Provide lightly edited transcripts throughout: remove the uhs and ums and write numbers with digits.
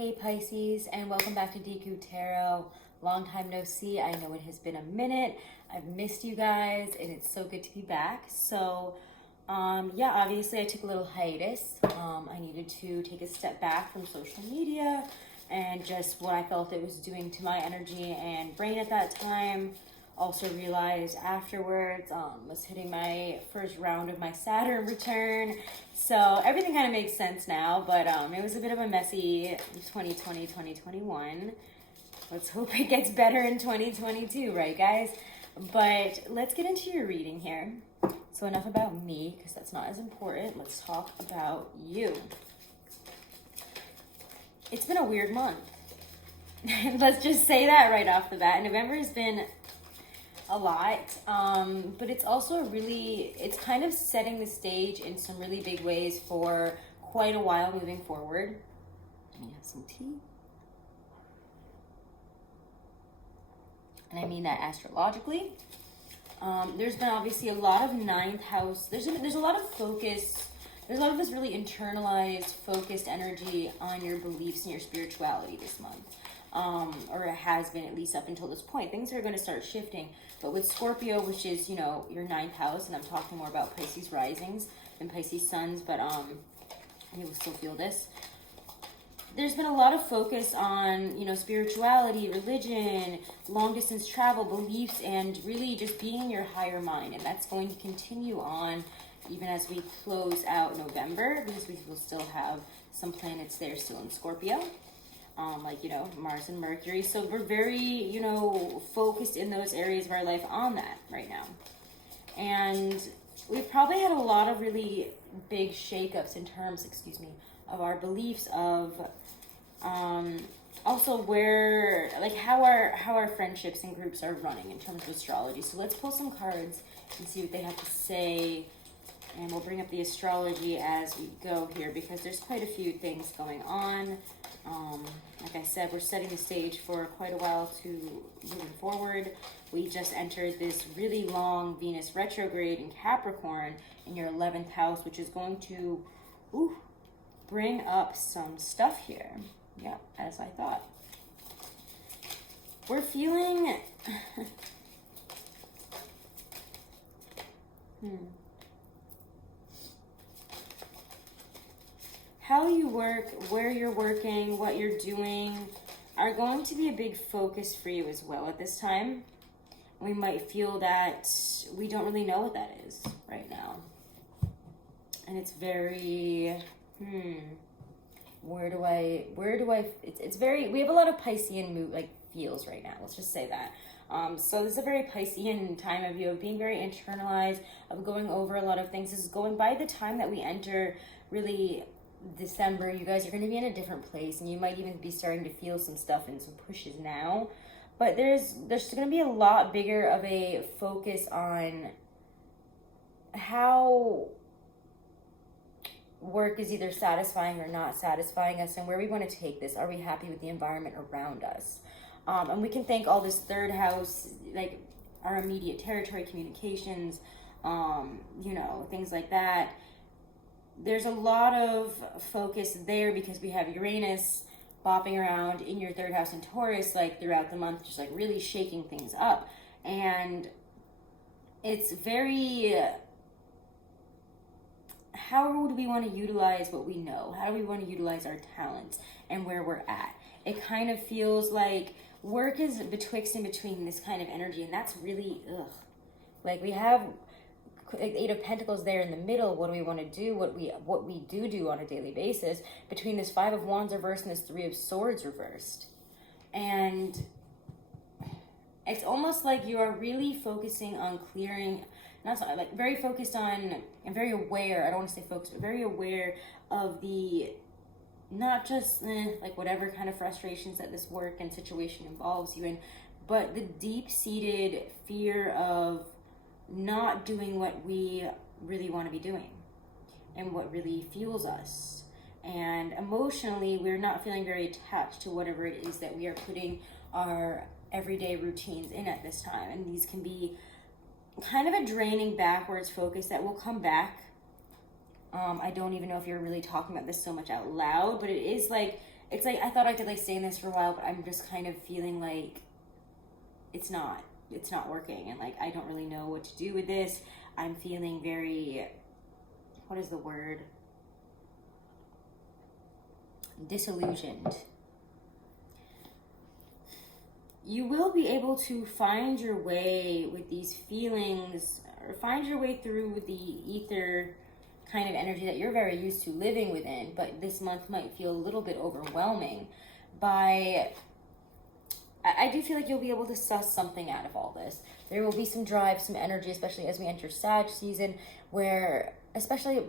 Hey Pisces, and welcome back to Deku Tarot. Long time no see. I know it has been a minute. I've missed you guys, and it's so good to be back. So, yeah, obviously I took a little hiatus. I needed to take a step back from social media and just what I felt it was doing to my energy and brain at that time. Also realized afterwards, was hitting my first round of my Saturn return. So everything kind of makes sense now, but it was a bit of a messy 2020, 2021. Let's hope it gets better in 2022, right guys? But let's get into your reading here. So enough about me, because that's not as important. Let's talk about you. It's been a weird month. Let's just say that right off the bat. November has been a lot, but it's also it's kind of setting the stage in some really big ways for quite a while moving forward. Let me have some tea. And I mean that astrologically. There's been obviously a lot of ninth house. There's a lot of focus. There's a lot of this really internalized, focused energy on your beliefs and your spirituality this month. Or it has been, at least up until this point. Things are going to start shifting. But with Scorpio, which is, you know, your ninth house, and I'm talking more about Pisces risings than Pisces suns, but you will still feel this. There's been a lot of focus on, you know, spirituality, religion, long distance travel, beliefs, and really just being in your higher mind. And that's going to continue on even as we close out November, because we will still have some planets there still in Scorpio. Like, you know, Mars and Mercury. So we're very, you know, focused in those areas of our life on that right now. And we've probably had a lot of really big shakeups in terms, of our beliefs, of also where, like, how our friendships and groups are running in terms of astrology. So let's pull some cards and see what they have to say. And we'll bring up the astrology as we go here, because there's quite a few things going on. Like I said, we're setting the stage for quite a while to moving forward. We just entered this really long Venus retrograde in Capricorn in your 11th house, which is going to bring up some stuff here. Yeah, as I thought. We're feeling... How you work, where you're working, what you're doing are going to be a big focus for you as well at this time. We might feel that we don't really know what that is right now. And it's very, it's very, we have a lot of Piscean mood, like feels right now. Let's just say that. So this is a very Piscean time of you, of being very internalized, of going over a lot of things. This is going, by the time that we enter really December, you guys are going to be in a different place, and you might even be starting to feel some stuff and some pushes now. But there's going to be a lot bigger of a focus on how work is either satisfying or not satisfying us, and where we want to take this. Are we happy with the environment around us? And we can thank all this third house, like our immediate territory, communications, you know, things like that. There's a lot of focus there because we have Uranus bopping around in your third house in Taurus, like throughout the month, just like really shaking things up. And it's very, how do we want to utilize what we know? How do we want to utilize our talents and where we're at? It kind of feels like work is betwixt in between this kind of energy, and that's really, like we have Eight of Pentacles there in the middle. What do we want to do? What we do on a daily basis, between this Five of Wands reversed and this Three of Swords reversed. And it's almost like you are really focusing on clearing, like very focused on, and very aware, I don't want to say focused, but very aware of the, not just like whatever kind of frustrations that this work and situation involves you in, but the deep-seated fear of not doing what we really want to be doing and what really fuels us. And emotionally, we're not feeling very attached to whatever it is that we are putting our everyday routines in at this time. And these can be kind of a draining backwards focus that will come back I don't even know if you're really talking about this so much out loud, but it is like it's like, I thought I could like stay in this for a while, but I'm just kind of feeling like it's not working. And like, I don't really know what to do with this. I'm feeling very, what is the word? Disillusioned. You will be able to find your way with these feelings, or find your way through the ether kind of energy that you're very used to living within, but this month might feel a little bit overwhelming. I do feel like you'll be able to suss something out of all this. There will be some drive, some energy, especially as we enter Sag season, where, especially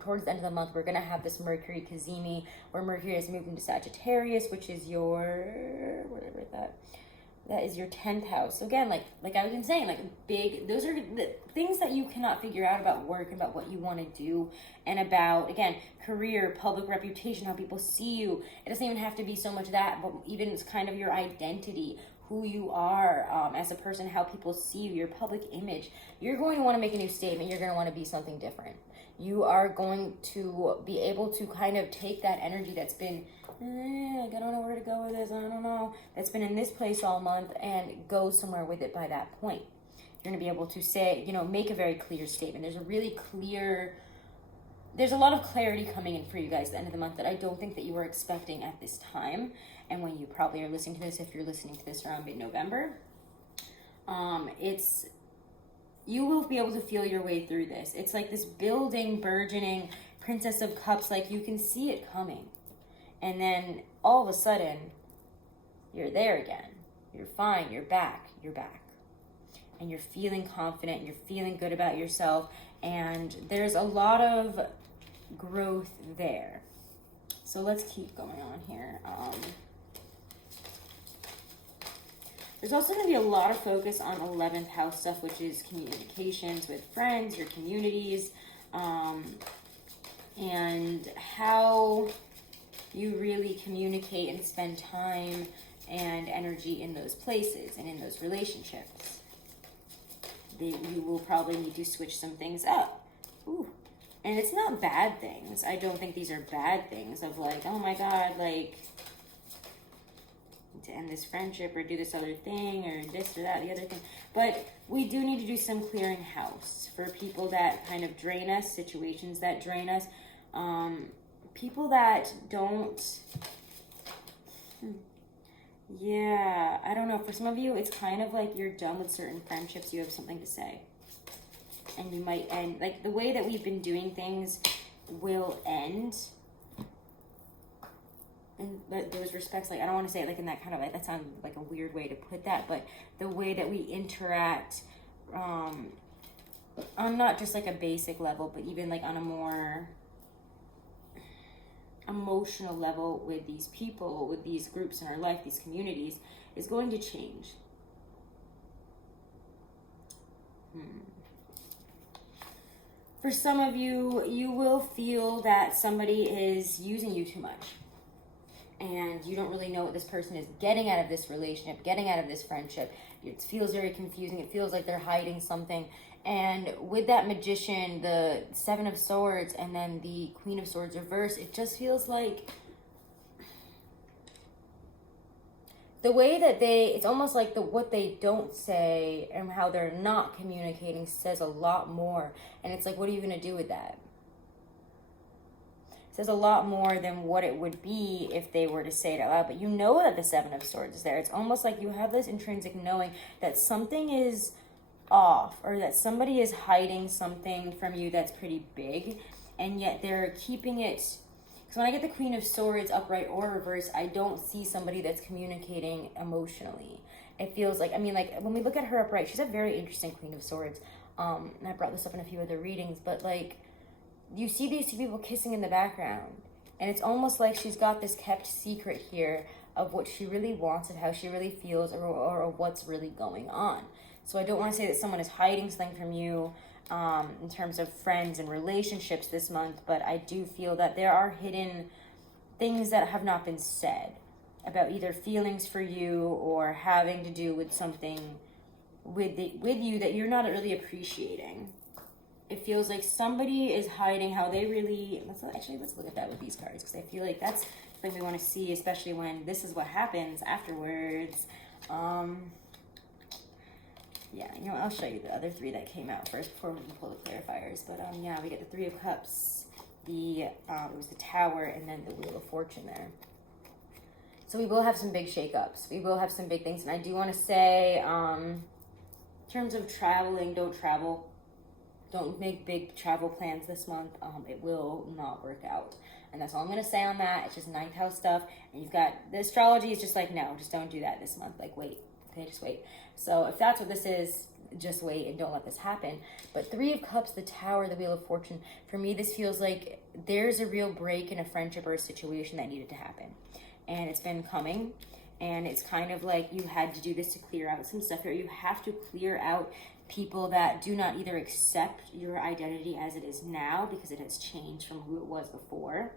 towards the end of the month, we're going to have this Mercury Cazimi, where Mercury has moved into Sagittarius, which is your, whatever that is your 10th house. So again, like I've been saying, like big, those are the things that you cannot figure out about work, about what you want to do, and about, again, career, public reputation, how people see you. It doesn't even have to be so much that, but even it's kind of your identity, who you are as a person, how people see you, your public image. You're going to want to make a new statement. You're going to want to be something different. You are going to be able to kind of take that energy that's been, I don't know where to go with this, I don't know, that's been in this place all month, and go somewhere with it by that point. You're going to be able to say, make a very clear statement. There's a lot of clarity coming in for you guys at the end of the month that I don't think that you were expecting at this time. And when you probably are listening to this, if you're listening to this around mid-November, you will be able to feel your way through this. It's like this building, burgeoning Princess of Cups, like you can see it coming. And then all of a sudden, you're there again. You're fine, you're back. And you're feeling confident, you're feeling good about yourself, and there's a lot of growth there. So let's keep going on here. There's also going to be a lot of focus on 11th house stuff, which is communications with friends, your communities, and how you really communicate and spend time and energy in those places and in those relationships. You will probably need to switch some things up. Ooh. And it's not bad things. I don't think these are bad things of like, oh my God, like, to end this friendship or do this other thing or this or that, the other thing. But we do need to do some clearing house for people that kind of drain us, situations that drain us, people that don't, yeah, I don't know. For some of you, it's kind of like you're done with certain friendships. You have something to say. And you might end, like the way that we've been doing things will end. In those respects, like I don't want to say it like in that kind of, that sounds like a weird way to put that, but the way that we interact on not just like a basic level, but even like on a more emotional level with these people, with these groups in our life, these communities, is going to change. For some of you, you will feel that somebody is using you too much. And you don't really know what this person is getting out of this relationship, getting out of this friendship. It feels very confusing. It feels like they're hiding something. And with that Magician, the Seven of Swords, and then the Queen of Swords reverse, it just feels like the way that it's almost like what they don't say and how they're not communicating says a lot more. And it's like, what are you going to do with that? It says a lot more than what it would be if they were to say it out loud. But you know that the Seven of Swords is there. It's almost like you have this intrinsic knowing that something is off, or that somebody is hiding something from you that's pretty big, and yet they're keeping it. Because when I get the Queen of Swords upright or reverse, I don't see somebody that's communicating emotionally. It feels like, I mean, like when we look at her upright, she's a very interesting Queen of Swords. And I brought this up in a few other readings, but like you see these two people kissing in the background, and it's almost like she's got this kept secret here of what she really wants and how she really feels, or what's really going on. So I don't want to say that someone is hiding something from you in terms of friends and relationships this month, but I do feel that there are hidden things that have not been said about either feelings for you or having to do with something with you that you're not really appreciating. It feels like somebody is hiding how they really, let's look at that with these cards, because I feel like that's something we want to see, especially when this is what happens afterwards. Yeah, you know, I'll show you the other three that came out first before we can pull the clarifiers. But yeah, we get the Three of Cups, it was the Tower, and then the Wheel of Fortune there. So we will have some big shakeups. We will have some big things. And I do want to say, in terms of traveling, don't travel. Don't make big travel plans this month. It will not work out. And that's all I'm going to say on that. It's just ninth house stuff. And you've got, the astrology is just like, no, just don't do that this month. Like, wait. Okay, just wait. So if that's what this is, just wait and don't let this happen. But Three of Cups, the Tower, the Wheel of Fortune, for me, this feels like there's a real break in a friendship or a situation that needed to happen. And it's been coming. And it's kind of like you had to do this to clear out some stuff here. You have to clear out people that do not either accept your identity as it is now because it has changed from who it was before.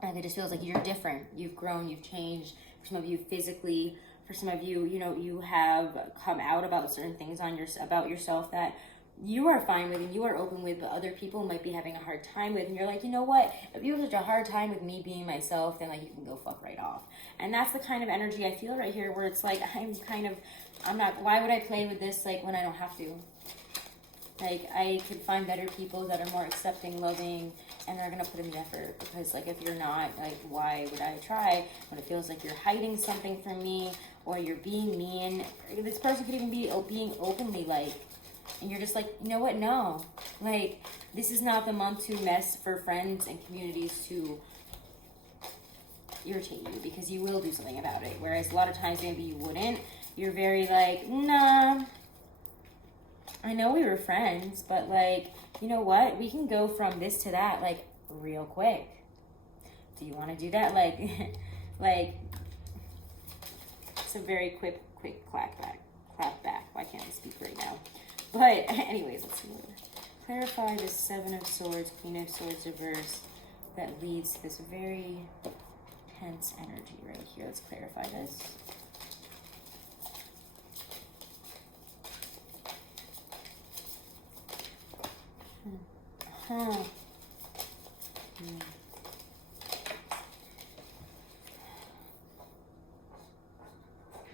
And it just feels like you're different. You've grown, you've changed. For some of you physically, for some of you, you know, you have come out about certain things about yourself that you are fine with and you are open with, but other people might be having a hard time with. And you're like, you know what? If you have such a hard time with me being myself, then like you can go fuck right off. And that's the kind of energy I feel right here where it's like, why would I play with this like when I don't have to? Like, I could find better people that are more accepting, loving, and they're going to put in the effort. Because, like, if you're not, like, why would I try? When it feels like you're hiding something from me or you're being mean. This person could even be being openly, like, and you're just like, you know what? No. Like, this is not the month to mess for friends and communities to irritate you. Because you will do something about it. Whereas a lot of times maybe you wouldn't. You're very like, nah. I know we were friends, but like, you know what? We can go from this to that, like, real quick. Do you want to do that? Like, like, it's a very quick clap back. Why can't I speak right now? But anyways, let's see. Clarify the Seven of Swords, Queen of Swords reverse that leads to this very tense energy right here. Let's clarify this. Oh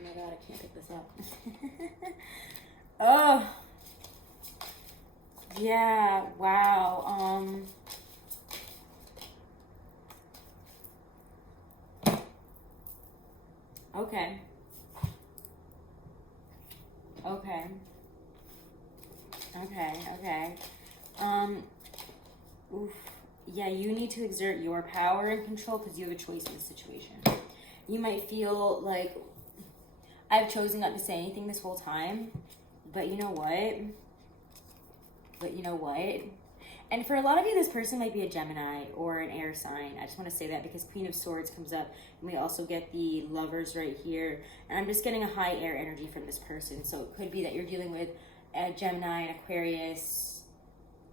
my god, I can't pick this up. Oh. Yeah, wow. Okay. Oof. Yeah, you need to exert your power and control because you have a choice in this situation. You might feel like, I've chosen not to say anything this whole time, but you know what? And for a lot of you, this person might be a Gemini or an air sign. I just want to say that because Queen of Swords comes up, and we also get the Lovers right here. And I'm just getting a high air energy from this person. So it could be that you're dealing with a Gemini, an Aquarius,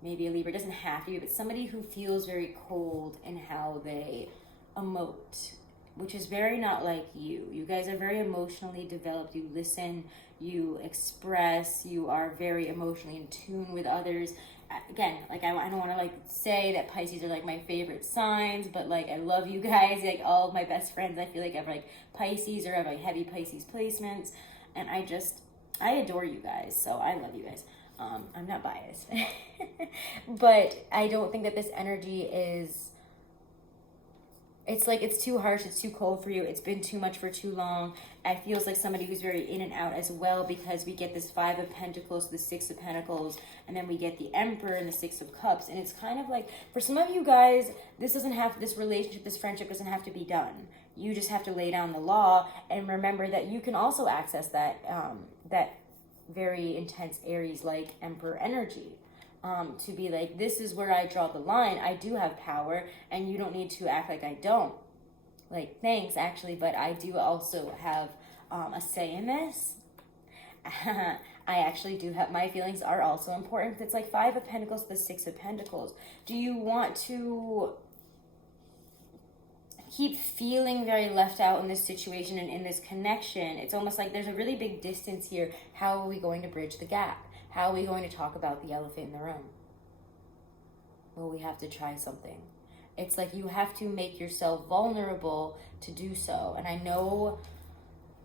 maybe a Libra. It doesn't have to be, but somebody who feels very cold in how they emote, which is very not like you. You guys are very emotionally developed. You listen, you express, you are very emotionally in tune with others. Again, like, I don't want to like say that Pisces are like my favorite signs, but like, I love you guys. Like, all of my best friends, I feel like have like Pisces or have like heavy Pisces placements. And I adore you guys. So I love you guys. I'm not biased, but I don't think that this energy is, it's like, it's too harsh, it's too cold for you, it's been too much for too long. I feels like somebody who's very in and out as well, because we get this Five of Pentacles, the Six of Pentacles, and then we get the Emperor and the Six of Cups. And it's kind of like, for some of you guys, this relationship, this friendship doesn't have to be done. You just have to lay down the law and remember that you can also access that, that very intense Aries like Emperor energy, to be like, this is where I draw the line. I do have power and you don't need to act like I don't. Like, thanks actually, but I do also have a say in this. I actually do have, my feelings are also important. It's like Five of Pentacles, the Six of Pentacles. Do you want to keep feeling very left out in this situation and in this connection? It's almost like there's a really big distance here. How are we going to bridge the gap? How are we going to talk about the elephant in the room? Well, we have to try something. It's like you have to make yourself vulnerable to do so. And I know,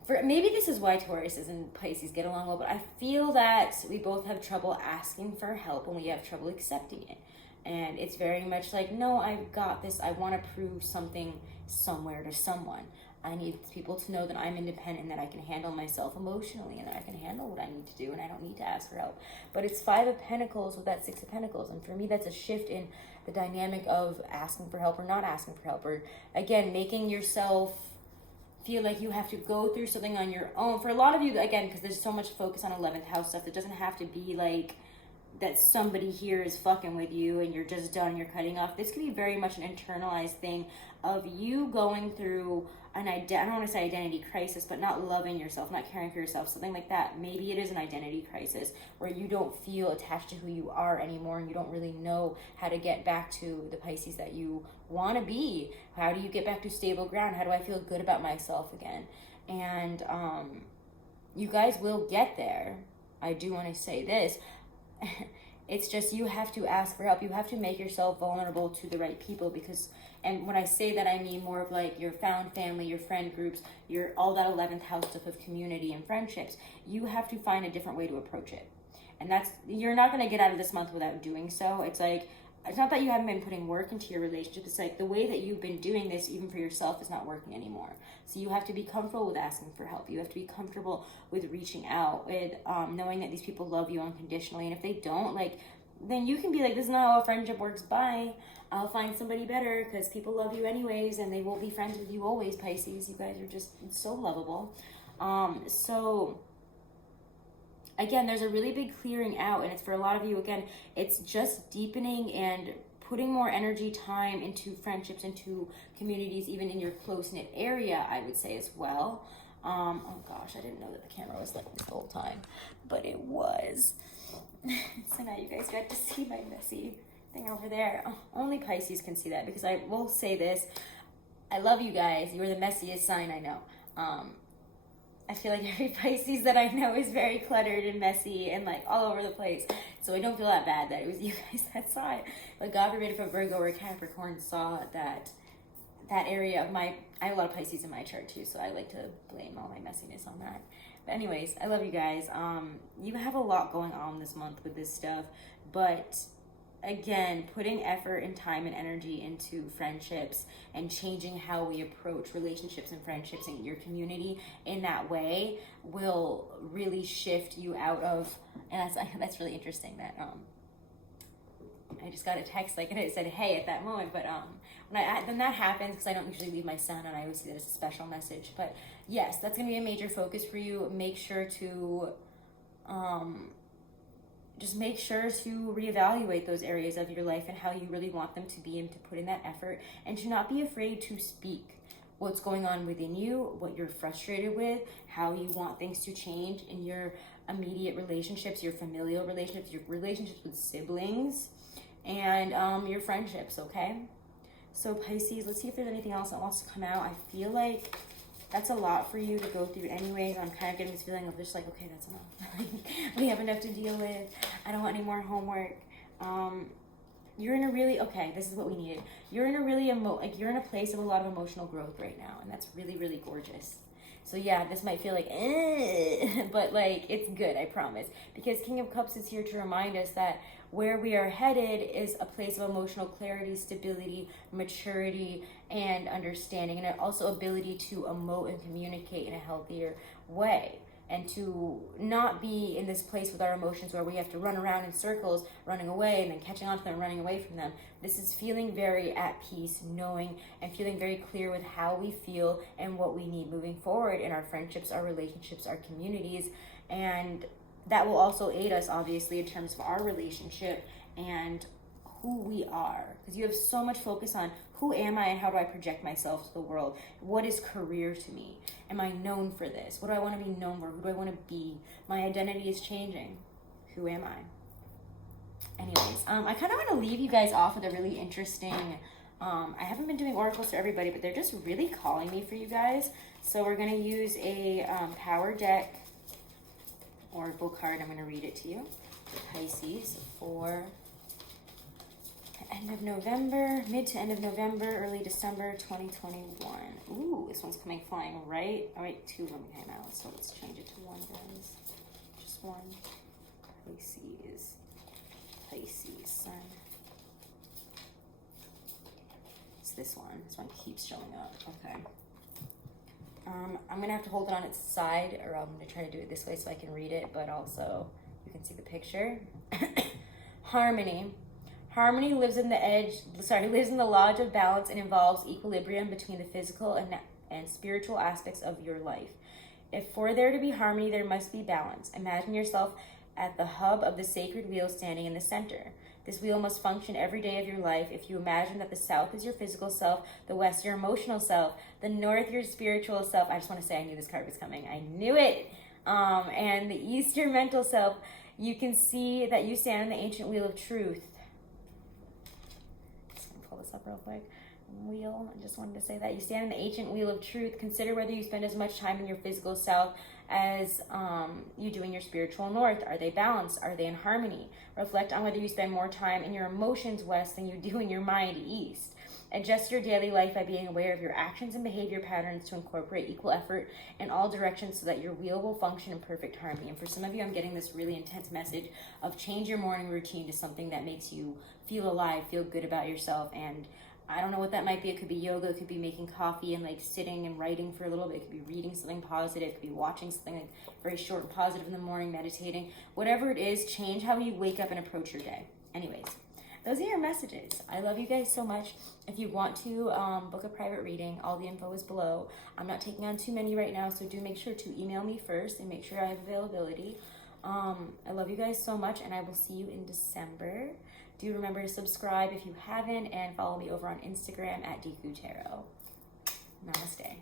maybe this is why Tauruses and Pisces get along well, but I feel that we both have trouble asking for help and we have trouble accepting it. And it's very much like, no, I've got this. I want to prove something somewhere to someone. I need people to know that I'm independent, that I can handle myself emotionally, and that I can handle what I need to do, and I don't need to ask for help. But it's Five of Pentacles with that Six of Pentacles. And for me, that's a shift in the dynamic of asking for help or not asking for help. Or, again, making yourself feel like you have to go through something on your own. For a lot of you, again, because there's so much focus on 11th house stuff, it doesn't have to be like that somebody here is fucking with you and you're just done, you're cutting off. This could be very much an internalized thing of you going through I don't want to say identity crisis, but not loving yourself, not caring for yourself, something like that. Maybe it is an identity crisis where you don't feel attached to who you are anymore and you don't really know how to get back to the Pisces that you want to be. How do you get back to stable ground? How do I feel good about myself again? And you guys will get there. I do want to say this. It's just you have to ask for help. You have to make yourself vulnerable to the right people because, and when I say that, I mean more of like your found family, your friend groups, your all that 11th house stuff of community and friendships. You have to find a different way to approach it. And that's, you're not going to get out of this month without doing so. It's like, it's not that you haven't been putting work into your relationship. It's like the way that you've been doing this, even for yourself, is not working anymore. So you have to be comfortable with asking for help. You have to be comfortable with reaching out, with knowing that these people love you unconditionally. And if they don't, like, then you can be like, this is not how a friendship works. Bye. I'll find somebody better because people love you anyways and they will be friends with you always, Pisces. You guys are just so lovable. So again, there's a really big clearing out, and it's for a lot of you, again, it's just deepening and putting more energy, time into friendships, into communities, even in your close-knit area, I would say as well. Oh gosh, I didn't know that the camera was like this the whole time, but it was. So now you guys got to see my messy thing over there. Oh, only Pisces can see that, because I will say this. I love you guys. You're the messiest sign I know. I feel like every Pisces that I know is very cluttered and messy and like all over the place. So I don't feel that bad that it was you guys that saw it. But God forbid if a Virgo or a Capricorn saw that area of my, I have a lot of Pisces in my chart too, so I like to blame all my messiness on that. But anyways, I love you guys. You have a lot going on this month with this stuff, but again, putting effort and time and energy into friendships and changing how we approach relationships and friendships in your community in that way will really shift you out of, and that's really interesting that I just got a text like, and it said hey at that moment, but when that happens, because I don't usually leave my son and I always see that as a special message, but yes, that's going to be a major focus for you. Make sure to just make sure to reevaluate those areas of your life and how you really want them to be, and to put in that effort, and to not be afraid to speak what's going on within you, what you're frustrated with, how you want things to change in your immediate relationships, your familial relationships, your relationships with siblings, and your friendships, okay? So Pisces, let's see if there's anything else that wants to come out. I feel like that's a lot for you to go through anyways. I'm kind of getting this feeling of just like, okay, that's enough. We have enough to deal with. I don't want any more homework. You're in a really, okay, this is what we needed. You're in a really, you're in a place of a lot of emotional growth right now, and that's really, really gorgeous. So yeah, this might feel like, but like, it's good, I promise. Because King of Cups is here to remind us that where we are headed is a place of emotional clarity, stability, maturity, and understanding, and also ability to emote and communicate in a healthier way, and to not be in this place with our emotions where we have to run around in circles, running away and then catching on to them and running away from them. This is feeling very at peace, knowing and feeling very clear with how we feel and what we need moving forward in our friendships, our relationships, our communities, and that will also aid us, obviously, in terms of our relationship and who we are. Because you have so much focus on who am I and how do I project myself to the world? What is career to me? Am I known for this? What do I want to be known for? Who do I want to be? My identity is changing. Who am I? Anyways, I kind of want to leave you guys off with a really interesting, I haven't been doing oracles for everybody, but they're just really calling me for you guys. So we're going to use a power deck oracle card. I'm going to read it to you. Pisces for, okay, end of November, mid to end of November, early December 2021. Ooh, this one's coming flying right. All right, 2 of them came out, so let's change it to 1, guys. Just 1. Pisces. Pisces, sun. It's this one. This one keeps showing up. Okay. I'm going to have to hold it on its side, or I'm going to try to do it this way so I can read it, but also you can see the picture. Harmony. Harmony lives in the lodge of balance and involves equilibrium between the physical and spiritual aspects of your life. If for there to be harmony, there must be balance. Imagine yourself at the hub of the sacred wheel standing in the center. This wheel must function every day of your life. If you imagine that the south is your physical self, the west your emotional self, the north your spiritual self. I just want to say I knew this card was coming. I knew it. And the east your mental self. You can see that you stand on the ancient wheel of truth. Just gonna pull this up real quick. Wheel. I just wanted to say that you stand in the ancient wheel of truth. Consider whether you spend as much time in your physical self as you do in your spiritual north. Are they balanced? Are they in harmony? Reflect on whether you spend more time in your emotions west than you do in your mind east. Adjust your daily life by being aware of your actions and behavior patterns to incorporate equal effort in all directions so that your wheel will function in perfect harmony. And for some of you, I'm getting this really intense message of change your morning routine to something that makes you feel alive, feel good about yourself. And I don't know what that might be. It could be yoga. It could be making coffee and like sitting and writing for a little bit. It could be reading something positive. It could be watching something like very short and positive in the morning, meditating. Whatever it is, change how you wake up and approach your day. Anyways, those are your messages. I love you guys so much. If you want to book a private reading, all the info is below. I'm not taking on too many right now, so do make sure to email me first and make sure I have availability. I love you guys so much, and I will see you in December. Do remember to subscribe if you haven't, and follow me over on Instagram at DQ Tarot. Namaste.